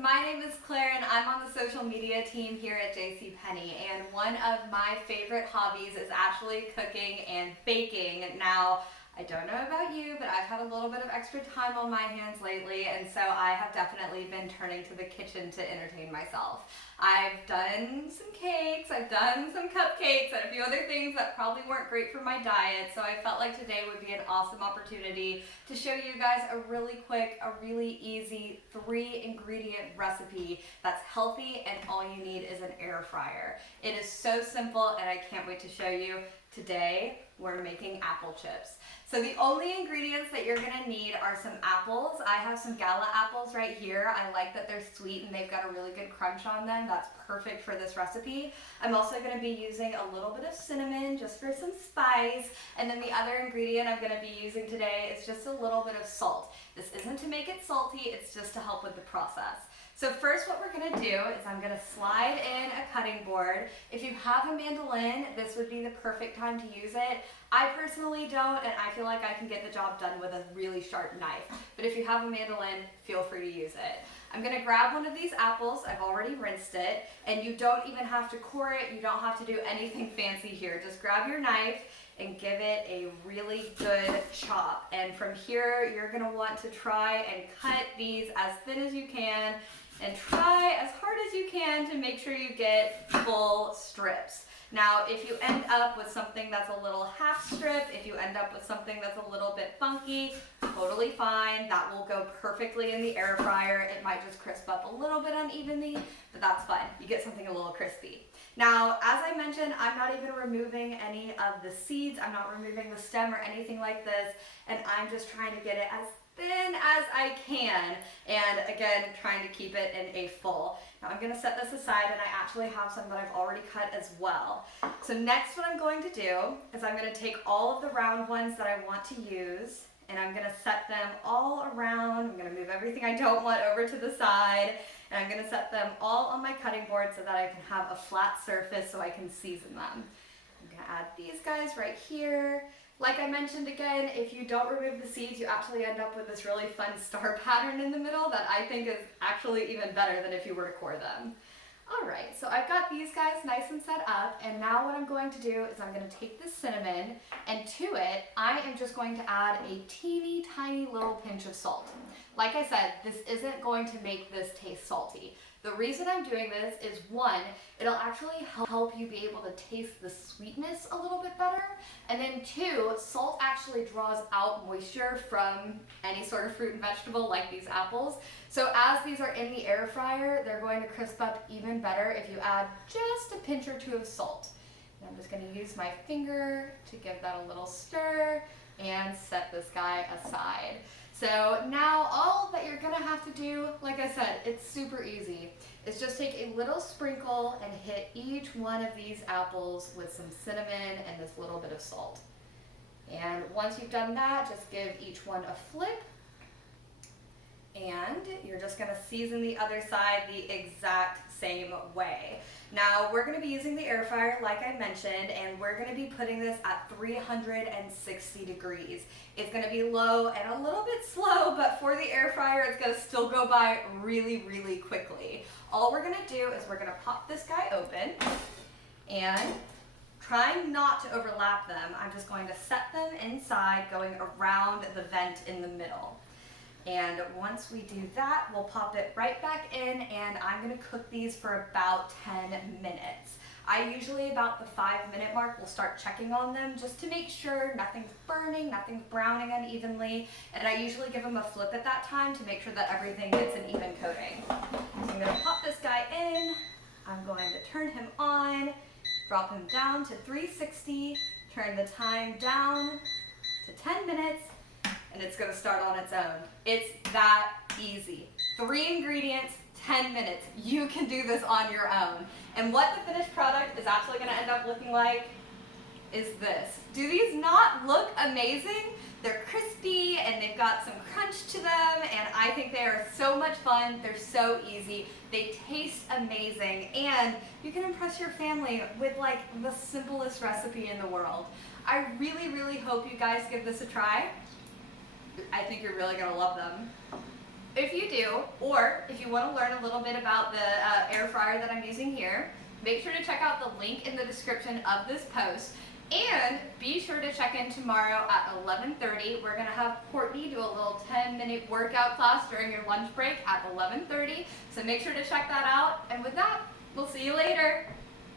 my name is Claire and I'm on the social media team here at JCPenney, and one of my favorite hobbies is actually cooking and baking. Now, I don't know about you, but I've had a little bit of extra time on my hands lately, and so I have definitely been turning to the kitchen to entertain myself. I've done some cakes, I've done some cupcakes, and a few other things that probably weren't great for my diet, so I felt like today would be an awesome opportunity to show you guys a really quick, a really easy 3-ingredient recipe that's healthy, and all you need is an air fryer. It is so simple, and I can't wait to show you. Today, we're making apple chips. So the only ingredients that you're gonna need are some apples. I have some gala apples right here. I like that they're sweet and they've got a really good crunch on them. That's perfect for this recipe. I'm also gonna be using a little bit of cinnamon just for some spice. And then the other ingredient I'm gonna be using today is just a little bit of salt. This isn't to make it salty, it's just to help with the process. So first what we're gonna do is I'm gonna slide in a cutting board. If you have a mandolin, this would be the perfect time to use it. I personally don't, and I feel like I can get the job done with a really sharp knife. But if you have a mandolin, feel free to use it. I'm gonna grab one of these apples, I've already rinsed it, and you don't even have to core it, you don't have to do anything fancy here. Just grab your knife and give it a really good chop. And from here, you're gonna want to try and cut these as thin as you can, and try as hard as you can to make sure you get full strips. Now, if you end up with something that's a little half strip, if you end up with something that's a little bit funky, totally fine. That will go perfectly in the air fryer. It might just crisp up a little bit unevenly, but that's fine. You get something a little crispy. Now, as I mentioned, I'm not even removing any of the seeds. I'm not removing the stem or anything like this, and I'm just trying to get it as thin as I can, and again, trying to keep it in a full. Now I'm gonna set this aside, and I actually have some that I've already cut as well. So next what I'm going to do is I'm gonna take all of the round ones that I want to use, and I'm gonna set them all around. I'm gonna move everything I don't want over to the side, and I'm gonna set them all on my cutting board so that I can have a flat surface so I can season them. I'm gonna add these guys right here. Like I mentioned again, if you don't remove the seeds, you actually end up with this really fun star pattern in the middle that I think is actually even better than if you were to core them. All right, so I've got these guys nice and set up, and now what I'm going to do is I'm going to take this cinnamon, and to it, I am just going to add a teeny tiny little pinch of salt. Like I said, this isn't going to make this taste salty. The reason I'm doing this is, one, it'll actually help you be able to taste the sweetness a little bit better, and then two, salt actually draws out moisture from any sort of fruit and vegetable like these apples. So as these are in the air fryer, they're going to crisp up even better if you add just a pinch or two of salt. And I'm just going to use my finger to give that a little stir and set this guy aside. So now all that you're gonna have to do, like I said, it's super easy, is just take a little sprinkle and hit each one of these apples with some cinnamon and this little bit of salt. And once you've done that, just give each one a flip, and you're just gonna season the other side the exact same way. Now we're gonna be using the air fryer like I mentioned, and we're gonna be putting this at 360 degrees. It's gonna be low and a little bit slow, but for the air fryer, it's gonna still go by really, really quickly. All we're gonna do is we're gonna pop this guy open, and trying not to overlap them, I'm just going to set them inside, going around the vent in the middle. And once we do that, we'll pop it right back in, and I'm gonna cook these for about 10 minutes. I usually about the 5-minute mark will start checking on them just to make sure nothing's burning, nothing's browning unevenly, and I usually give them a flip at that time to make sure that everything gets an even coating. So I'm gonna pop this guy in, I'm going to turn him on, drop him down to 360, turn the time down to 10 minutes, and it's gonna start on its own. It's that easy. 3 ingredients, 10 minutes. You can do this on your own. And what the finished product is actually gonna end up looking like is this. Do these not look amazing? They're crispy and they've got some crunch to them, and I think they are so much fun. They're so easy. They taste amazing, and you can impress your family with like the simplest recipe in the world. I really, really hope you guys give this a try. I think you're really gonna love them. if you do, or if you want to learn a little bit about the air fryer that I'm using here, make sure to check out the link in the description of this post. And be sure to check in tomorrow at 11:30. We're going to have Courtney do a little 10-minute workout class during your lunch break at 11:30. So make sure to check that out. And with that, we'll see you later.